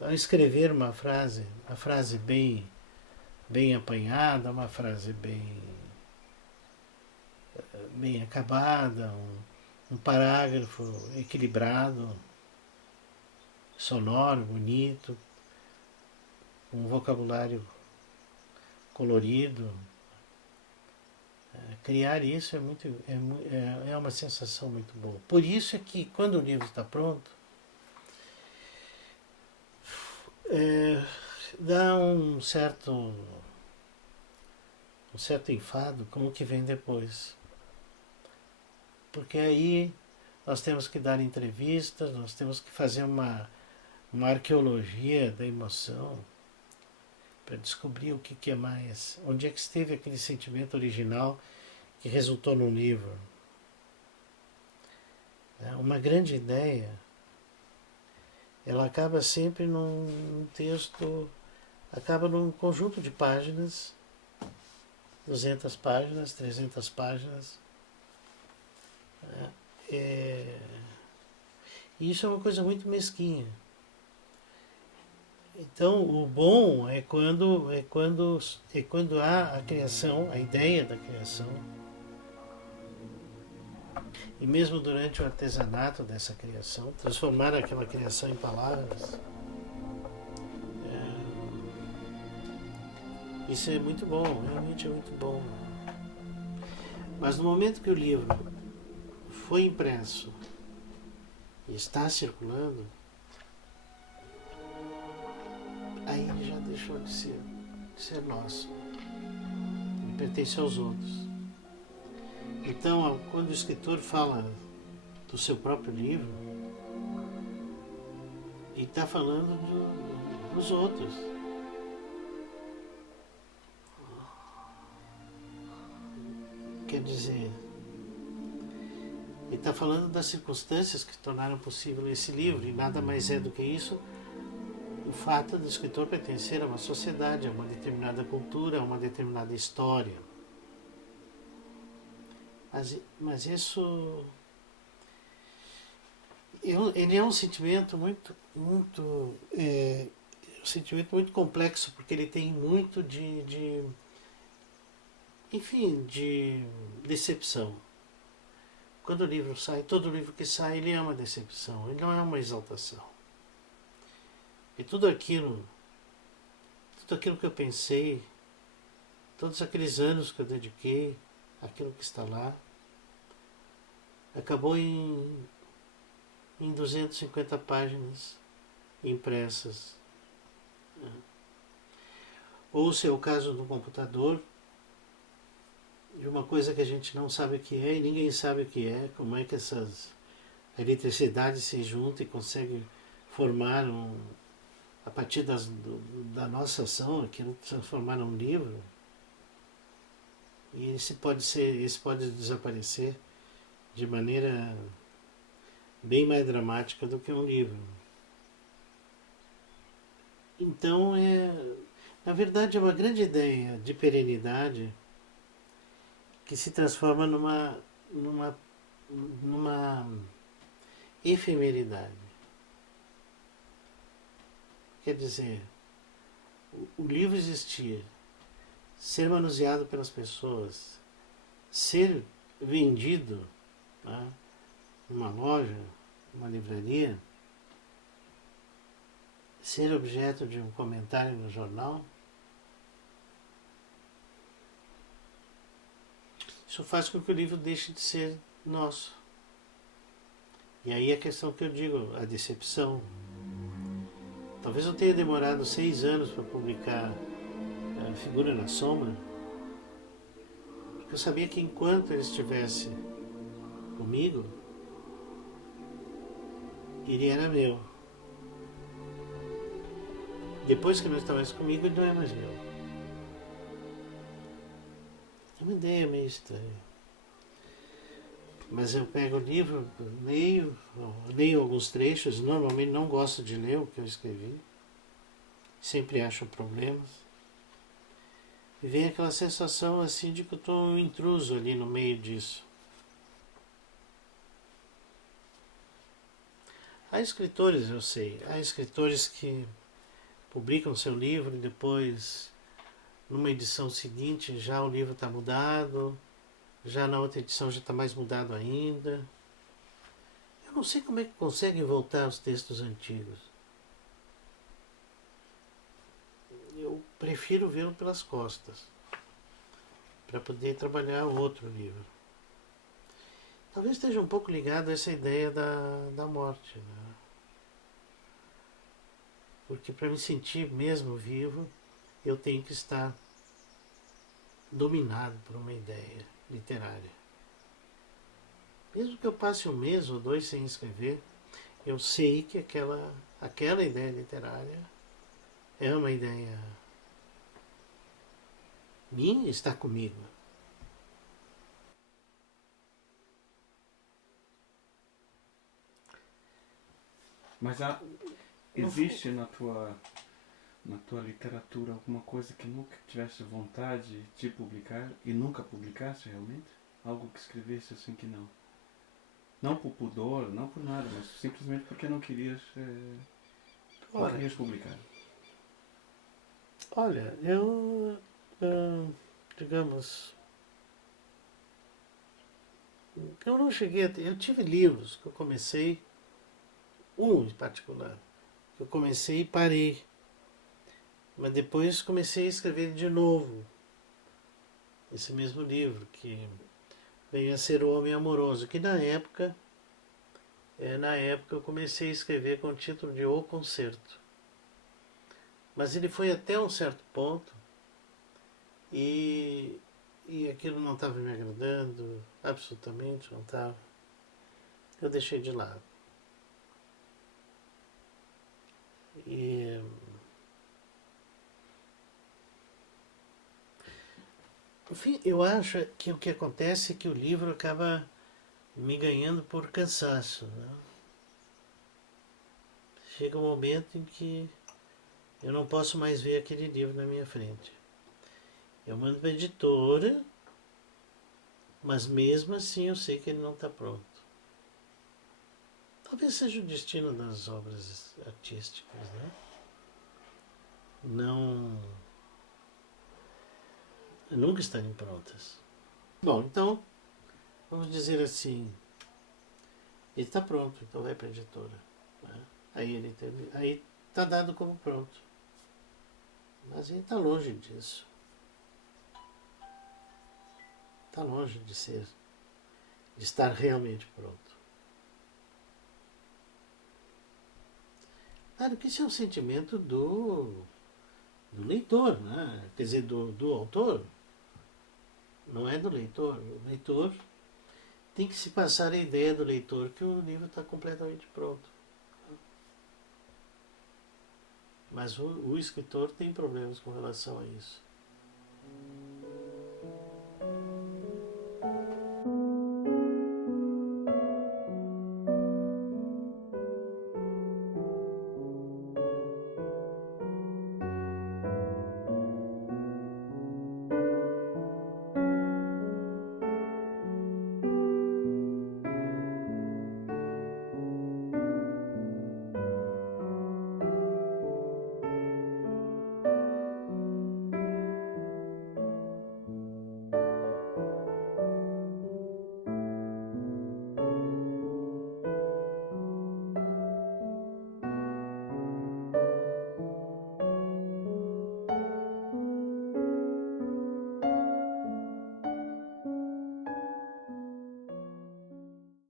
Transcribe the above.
Ao escrever uma frase, a frase bem apanhada, uma frase bem acabada, um parágrafo equilibrado, sonoro, bonito, um vocabulário colorido. Criar isso é uma sensação muito boa. Por isso é que quando o livro está pronto, é, dá um certo enfado com o que vem depois. Porque aí nós temos que dar entrevistas, nós temos que fazer uma arqueologia da emoção para descobrir o que é mais, onde é que esteve aquele sentimento original que resultou no livro. Uma grande ideia, ela acaba sempre num texto, acaba num conjunto de páginas, 200 páginas, 300 páginas. É, e isso é uma coisa muito mesquinha. Então, o bom é quando há a criação, a ideia da criação, e mesmo durante o artesanato dessa criação, transformar aquela criação em palavras. Isso é muito bom, realmente é muito bom. Mas no momento que o livro foi impresso e está circulando, aí ele já deixou de ser nosso. Ele pertence aos outros. Então, quando o escritor fala do seu próprio livro, ele está falando dos outros. Quer dizer, ele está falando das circunstâncias que tornaram possível esse livro, e nada mais é do que isso, o fato do escritor pertencer a uma sociedade, a uma determinada cultura, a uma determinada história. Mas isso, ele é um sentimento um sentimento muito complexo, porque ele tem muito enfim, de decepção. Quando o livro sai, todo livro que sai, ele é uma decepção, ele não é uma exaltação. E tudo aquilo que eu pensei, todos aqueles anos que eu dediquei, aquilo que está lá, acabou em 250 páginas impressas. Ou se é o caso do computador, de uma coisa que a gente não sabe o que é e ninguém sabe o que é, como é que a eletricidade se junta e consegue formar a partir da nossa ação, aquilo transformar num livro. E esse pode desaparecer de maneira bem mais dramática do que um livro. Então, na verdade, é uma grande ideia de perenidade que se transforma numa efemeridade. Quer dizer, o livro existir, ser manuseado pelas pessoas, ser vendido, tá, numa loja, numa livraria, ser objeto de um comentário no jornal, isso faz com que o livro deixe de ser nosso. E aí a questão que eu digo, a decepção. Talvez eu tenha demorado 6 anos para publicar a Figura na Sombra, porque eu sabia que enquanto ele estivesse comigo, ele era meu. Depois que não estava mais comigo, ele não é mais meu. É uma ideia meio estranha. Mas eu pego o livro, leio alguns trechos, normalmente não gosto de ler o que eu escrevi, sempre acho problemas. E vem aquela sensação assim de que eu estou um intruso ali no meio disso. Há escritores, eu sei, há escritores que publicam seu livro e depois, numa edição seguinte, já o livro está mudado, já na outra edição já está mais mudado ainda. Eu não sei como é que conseguem voltar aos textos antigos. Eu prefiro vê-lo pelas costas, para poder trabalhar o outro livro. Talvez esteja um pouco ligado a essa ideia da morte, né? Porque para me sentir mesmo vivo, eu tenho que estar dominado por uma ideia literária. Mesmo que eu passe um mês ou dois sem escrever, eu sei que aquela ideia literária é uma ideia minha e está comigo. Mas existe na tua literatura alguma coisa que nunca tivesse vontade de publicar e nunca publicasse realmente? Algo que escrevesse assim que não? Não por pudor, não por nada, mas simplesmente porque não querias, não Ora, querias publicar. olha, digamos, eu não cheguei a ter, eu tive livros que eu comecei, um em particular, que eu comecei e parei, mas depois comecei a escrever de novo esse mesmo livro, que veio a ser O Homem Amoroso, que na época eu comecei a escrever com o título de O Concerto. Mas ele foi até um certo ponto e, e aquilo não estava me agradando, absolutamente não estava. Eu deixei de lado. E, enfim, eu acho que o que acontece é que o livro acaba me ganhando por cansaço, né? Chega um momento em que eu não posso mais ver aquele livro na minha frente. Eu mando para a editora, mas mesmo assim eu sei que ele não está pronto. Talvez seja o destino das obras artísticas, né? Não. Nunca estarem prontas. Bom, então, vamos dizer assim: ele está pronto, então vai para a editora. Né? Aí está dado como pronto. Mas ele está longe disso. Está longe de estar realmente pronto. Claro que isso é um sentimento do leitor, né? Quer dizer, do autor. Não é do leitor. O leitor tem que se passar a ideia do leitor que o livro está completamente pronto. Mas o escritor tem problemas com relação a isso.